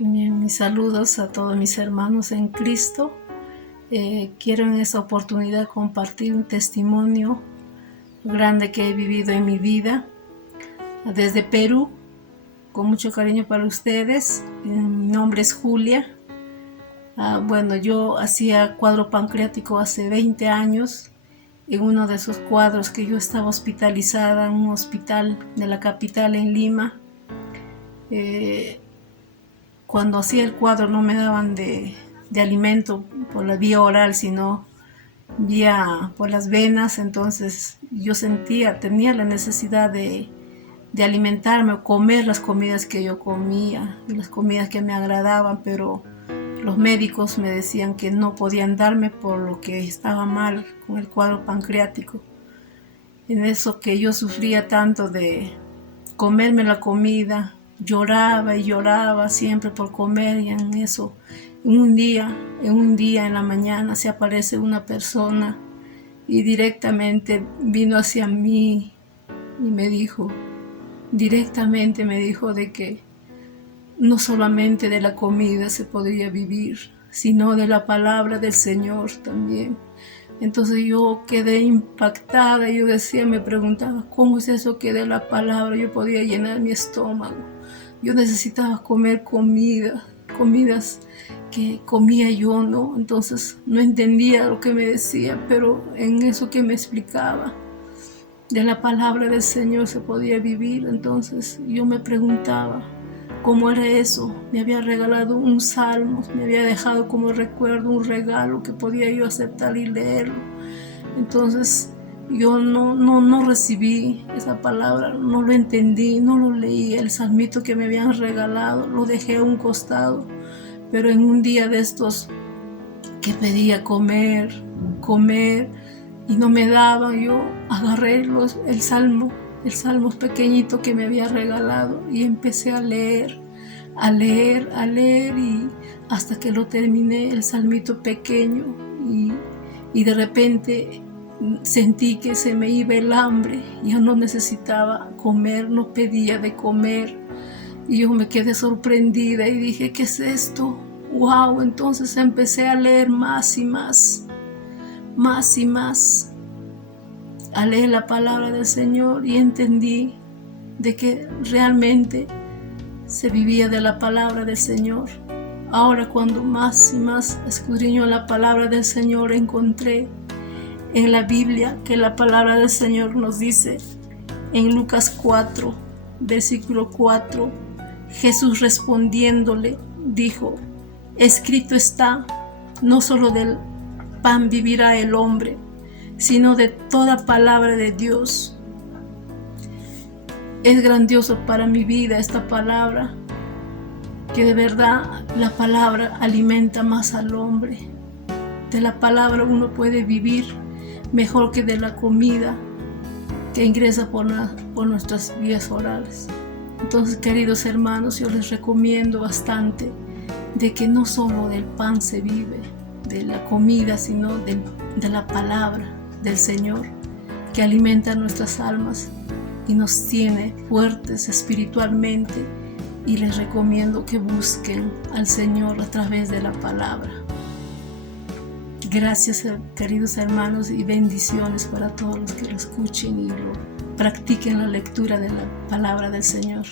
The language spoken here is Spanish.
Bien, mis saludos a todos mis hermanos en Cristo. Quiero en esta oportunidad compartir un testimonio grande que he vivido en mi vida desde Perú, con mucho cariño para ustedes. Mi nombre es Julia. Bueno, yo hacía cuadro pancreático hace 20 años. En uno de esos cuadros que yo estaba hospitalizada en un hospital de la capital en Lima. Cuando hacía el cuadro no me daban de alimento por la vía oral, sino vía por las venas. Entonces yo tenía la necesidad de alimentarme o comer las comidas que yo comía, las comidas que me agradaban, pero los médicos me decían que no podían darme por lo que estaba mal con el cuadro pancreático. En eso que yo sufría tanto de comerme la comida, lloraba y lloraba siempre por comer, y en eso, en un día en la mañana se aparece una persona y directamente vino hacia mí y directamente me dijo de que no solamente de la comida se podría vivir, sino de la palabra del Señor también. Entonces yo quedé impactada. Yo me preguntaba, ¿cómo es eso que de la palabra yo podía llenar mi estómago? Yo necesitaba comer comidas que comía yo, ¿no? Entonces no entendía lo que me decía, pero en eso que me explicaba, de la palabra del Señor se podía vivir. Entonces yo me preguntaba, ¿cómo era eso? Me había regalado un salmo, me había dejado como recuerdo un regalo que podía yo aceptar y leerlo. Entonces yo no recibí esa palabra, no lo entendí, no lo leí. El salmito que me habían regalado lo dejé a un costado. Pero en un día de estos que pedía comer y no me daba, yo agarré el salmo pequeñito que me había regalado y empecé a leer y hasta que lo terminé, el salmito pequeño, y de repente sentí que se me iba el hambre. Yo no necesitaba comer, no pedía de comer, y yo me quedé sorprendida y dije, ¿qué es esto? ¡Wow! Entonces empecé a leer más y más, a leer la palabra del Señor, y entendí de que realmente se vivía de la palabra del Señor. Ahora, cuando más y más escudriño la palabra del Señor, encontré en la Biblia que la palabra del Señor nos dice en Lucas 4, versículo 4, Jesús respondiéndole dijo, escrito está, no solo del pan vivirá el hombre, sino de toda palabra de Dios. Es grandioso para mi vida esta palabra, que de verdad la palabra alimenta más al hombre. De la palabra uno puede vivir mejor que de la comida que ingresa por nuestras vías orales. Entonces, queridos hermanos, yo les recomiendo bastante de que no solo del pan se vive, de la comida, sino de la palabra del Señor, que alimenta nuestras almas y nos tiene fuertes espiritualmente. Y les recomiendo que busquen al Señor a través de la palabra. Gracias, queridos hermanos, y bendiciones para todos los que lo escuchen y lo practiquen, la lectura de la palabra del Señor.